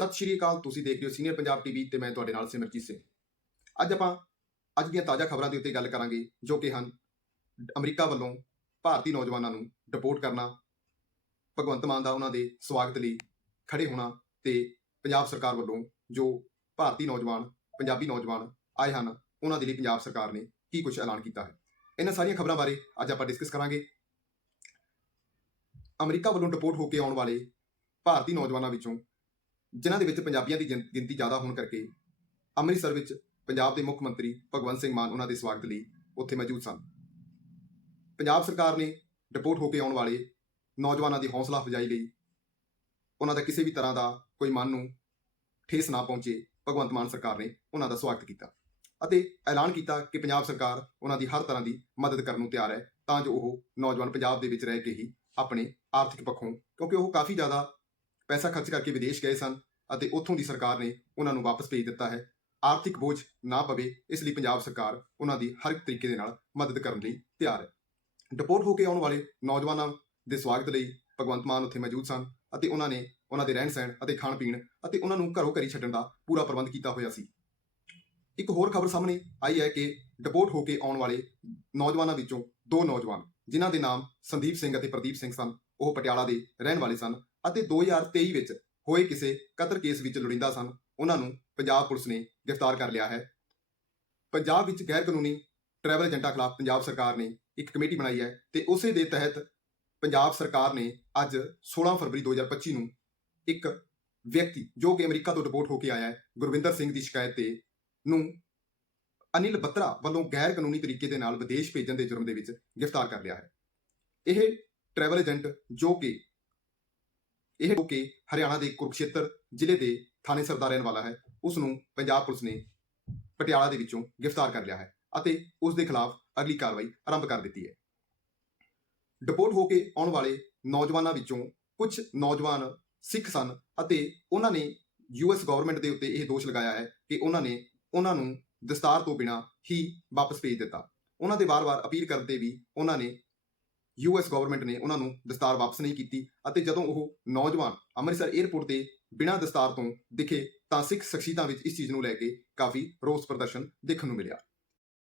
ਸਤਿ ਸ਼੍ਰੀ ਅਕਾਲ, ਤੁਸੀਂ ਦੇਖ ਰਹੇ ਹੋ ਸੀਨੀਅਰ ਪੰਜਾਬ ਟੀਵੀ ਤੇ ਮੈਂ ਤੁਹਾਡੇ ਨਾਲ ਸਿਮਰਜੀਤ ਸਿੰਘ। ਅੱਜ ਆਪਾਂ, ਅੱਜ ਦੀਆਂ ਤਾਜ਼ਾ ਖਬਰਾਂ ਦੇ ਉੱਤੇ ਗੱਲ ਕਰਾਂਗੇ, ਜੋ ਕਿ ਹਨ, ਅਮਰੀਕਾ ਵੱਲੋਂ ਭਾਰਤੀ ਨੌਜਵਾਨਾਂ ਨੂੰ ਡਿਪੋਰਟ ਕਰਨਾ, ਭਗਵੰਤ ਮਾਨ ਦਾ ਉਹਨਾਂ ਦੇ ਸਵਾਗਤ ਲਈ ਖੜੇ ਹੋਣਾ ਤੇ ਪੰਜਾਬ ਸਰਕਾਰ ਵੱਲੋਂ ਜੋ ਭਾਰਤੀ ਨੌਜਵਾਨ, ਪੰਜਾਬੀ ਨੌਜਵਾਨ ਆਏ ਹਨ, ਉਹਨਾਂ ਦੇ ਲਈ ਪੰਜਾਬ ਸਰਕਾਰ ਨੇ ਕੀ ਕੁਝ ਐਲਾਨ ਕੀਤਾ ਹੈ। ਇਹਨਾਂ ਸਾਰੀਆਂ ਖਬਰਾਂ ਬਾਰੇ ਅੱਜ ਆਪਾਂ ਡਿਸਕਸ ਕਰਾਂਗੇ। ਅਮਰੀਕਾ ਵੱਲੋਂ ਡਿਪੋਰਟ ਹੋ ਕੇ ਆਉਣ ਵਾਲੇ ਭਾਰਤੀ ਨੌਜਵਾਨਾਂ ਵਿੱਚੋਂ ਜਿਨ੍ਹਾਂ ਦੇ ਵਿੱਚ ਪੰਜਾਬੀਆਂ ਦੀ ਗਿਣ- ਗਿਣਤੀ ਜ਼ਿਆਦਾ ਹੋਣ ਕਰਕੇ ਅੰਮ੍ਰਿਤਸਰ ਵਿੱਚ ਪੰਜਾਬ ਦੇ ਮੁੱਖ ਮੰਤਰੀ ਭਗਵੰਤ ਸਿੰਘ ਮਾਨ ਉਹਨਾਂ ਦੇ ਸਵਾਗਤ ਲਈ ਉੱਥੇ ਮੌਜੂਦ ਸਨ। ਪੰਜਾਬ ਸਰਕਾਰ ਨੇ ਡਿਪੋਰਟ ਹੋ ਕੇ ਆਉਣ ਵਾਲੇ ਨੌਜਵਾਨਾਂ ਦੀ ਹੌਸਲਾ ਅਫਜ਼ਾਈ ਲਈ ਉਹਨਾਂ ਦਾ ਕਿਸੇ ਵੀ ਤਰ੍ਹਾਂ ਦਾ ਕੋਈ ਮਨ ਨੂੰ ਠੇਸ ਨਾ ਪਹੁੰਚੇ ਭਗਵੰਤ ਮਾਨ ਸਰਕਾਰ ਨੇ ਉਹਨਾਂ ਦਾ ਸਵਾਗਤ ਕੀਤਾ ਅਤੇ ਐਲਾਨ ਕੀਤਾ ਕਿ ਪੰਜਾਬ ਸਰਕਾਰ ਉਹਨਾਂ ਦੀ ਹਰ ਤਰ੍ਹਾਂ ਦੀ ਮਦਦ ਕਰਨ ਨੂੰ ਤਿਆਰ ਹੈ ਤਾਂ ਜੋ ਉਹ ਨੌਜਵਾਨ ਪੰਜਾਬ ਦੇ ਵਿੱਚ ਰਹਿ ਕੇ ਹੀ ਆਪਣੇ ਆਰਥਿਕ ਪੱਖੋਂ ਕਿਉਂਕਿ ਉਹ ਕਾਫੀ ਜ਼ਿਆਦਾ ਪੈਸਾ ਖਰਚ ਕਰਕੇ ਵਿਦੇਸ਼ ਗਏ ਸਨ ਅਤੇ ਉੱਥੋਂ ਦੀ ਸਰਕਾਰ ਨੇ ਉਹਨਾਂ ਨੂੰ ਵਾਪਸ ਭੇਜ ਦਿੱਤਾ ਹੈ। ਆਰਥਿਕ ਬੋਝ ਨਾ ਪਵੇ, ਇਸ ਲਈ ਪੰਜਾਬ ਸਰਕਾਰ ਉਹਨਾਂ ਦੀ ਹਰ ਇੱਕ ਤਰੀਕੇ ਦੇ ਨਾਲ ਮਦਦ ਕਰਨ ਲਈ ਤਿਆਰ ਹੈ। ਡਿਪੋਰਟ ਹੋ ਕੇ ਆਉਣ ਵਾਲੇ ਨੌਜਵਾਨਾਂ ਦੇ ਸਵਾਗਤ ਲਈ ਭਗਵੰਤ ਮਾਨ ਉੱਥੇ ਮੌਜੂਦ ਸਨ ਅਤੇ ਉਹਨਾਂ ਨੇ ਉਹਨਾਂ ਦੇ ਰਹਿਣ ਸਹਿਣ ਅਤੇ ਖਾਣ ਪੀਣ ਅਤੇ ਉਹਨਾਂ ਨੂੰ ਘਰੋਂ ਘਰੀ ਛੱਡਣ ਦਾ ਪੂਰਾ ਪ੍ਰਬੰਧ ਕੀਤਾ ਹੋਇਆ ਸੀ। ਇੱਕ ਹੋਰ ਖਬਰ ਸਾਹਮਣੇ ਆਈ ਹੈ ਕਿ ਡਿਪੋਰਟ ਹੋ ਕੇ ਆਉਣ ਵਾਲੇ ਨੌਜਵਾਨਾਂ ਵਿੱਚੋਂ ਦੋ ਨੌਜਵਾਨ, ਜਿਨ੍ਹਾਂ ਦੇ ਨਾਮ ਸੰਦੀਪ ਸਿੰਘ ਅਤੇ ਪ੍ਰਦੀਪ ਸਿੰਘ ਸਨ, ਉਹ ਪਟਿਆਲਾ ਦੇ ਰਹਿਣ ਵਾਲੇ ਸਨ ਅਤੇ 2023 ਵਿੱਚ ਹੋਏ ਕਿਸੇ ਕਤਲ ਕੇਸ ਵਿੱਚ ਲੋੜੀਂਦਾ ਸਨ। ਉਹਨਾਂ ਨੂੰ ਪੰਜਾਬ ਪੁਲਿਸ ਨੇ ਗ੍ਰਿਫਤਾਰ ਕਰ ਲਿਆ ਹੈ। ਪੰਜਾਬ ਵਿੱਚ ਗੈਰ ਕਾਨੂੰਨੀ ਟਰੈਵਲ ਏਜੰਟਾਂ ਖਿਲਾਫ ਪੰਜਾਬ ਸਰਕਾਰ ਨੇ ਇੱਕ ਕਮੇਟੀ ਬਣਾਈ ਹੈ ਤੇ ਉਸੇ ਦੇ ਤਹਿਤ ਪੰਜਾਬ ਸਰਕਾਰ ਨੇ ਅੱਜ 16 ਫਰਵਰੀ 2025 ਨੂੰ ਇੱਕ ਵਿਅਕਤੀ, ਜੋ ਕਿ ਅਮਰੀਕਾ ਤੋਂ ਡਿਪੋਰਟ ਹੋ ਕੇ ਆਇਆ ਹੈ, ਗੁਰਵਿੰਦਰ ਸਿੰਘ ਦੀ ਸ਼ਿਕਾਇਤ ਤੇ ਨੂੰ ਅਨਿਲ ਬੱਤਰਾ ਵੱਲੋਂ ਗੈਰ ਕਾਨੂੰਨੀ ਤਰੀਕੇ ਦੇ ਨਾਲ ਵਿਦੇਸ਼ ਭੇਜਣ ਦੇ ਜੁਰਮ ਦੇ ਵਿੱਚ ਗ੍ਰਿਫਤਾਰ ਕਰ ਲਿਆ ਹੈ। ਇਹ ਟਰੈਵਲ ਏਜੰਟ ਜੋ ਕਿ ਇਹ ਜੋ ਕਿ ਹਰਿਆਣਾ ਦੇ ਕੁਰਕਸ਼ੇਤਰ ਜ਼ਿਲ੍ਹੇ ਦੇ ਥਾਣੇ ਸਰਦਾਰ ਰਹਿਣ ਵਾਲਾ ਹੈ। ਉਸ ਨੂੰ ਪੰਜਾਬ ਪੁਲਿਸ ਨੇ ਪਟਿਆਲਾ ਦੇ ਵਿੱਚੋਂ ਗ੍ਰਿਫਤਾਰ ਕਰ ਲਿਆ ਹੈ ਅਤੇ ਉਸ ਦੇ ਖਿਲਾਫ ਅਗਲੀ ਕਾਰਵਾਈ ਆਰੰਭ ਕਰ ਦਿੱਤੀ ਹੈ। ਡਿਪੋਰਟ ਹੋ ਕੇ ਆਉਣ ਵਾਲੇ ਨੌਜਵਾਨਾਂ ਵਿੱਚੋਂ ਕੁਝ ਨੌਜਵਾਨ, ਸਿੱਖ ਸਨ ਅਤੇ ਉਹਨਾਂ ਨੇ ਯੂਐਸ ਗਵਰਨਮੈਂਟ ਦੇ ਉੱਤੇ ਇਹ ਦੋਸ਼ ਲਗਾਇਆ ਹੈ ਕਿ ਉਹਨਾਂ ਨੇ ਉਹਨਾਂ ਨੂੰ ਦਸਤਾਰ ਤੋਂ ਬਿਨਾ ਹੀ ਵਾਪਸ ਭੇਜ ਦਿੱਤਾ। ਉਹਨਾਂ ਦੇ ਵਾਰ-ਵਾਰ ਅਪੀਲ ਕਰਦੇ ਵੀ ਉਹਨਾਂ ਨੇ ਯੂਐਸ ਗਵਰਨਮੈਂਟ ਨੇ ਉਹਨਾਂ ਨੂੰ ਦਸਤਾਰ ਵਾਪਸ ਨਹੀਂ ਕੀਤੀ ਅਤੇ ਜਦੋਂ ਉਹ ਨੌਜਵਾਨ ਅੰਮ੍ਰਿਤਸਰ 에ਅਰਪੋਰਟ ਤੇ ਬਿਨਾਂ ਦਸਤਾਰ ਤੋਂ ਦਿਖੇ ਤਾਂ ਸਿੱਖ ਸ਼ਖਸੀਅਤਾਂ ਵਿੱਚ ਇਸ ਚੀਜ਼ ਨੂੰ ਲੈ ਕੇ ਕਾਫੀ ਰੋਸ ਪ੍ਰਦਰਸ਼ਨ ਦੇਖਣ ਨੂੰ ਮਿਲਿਆ।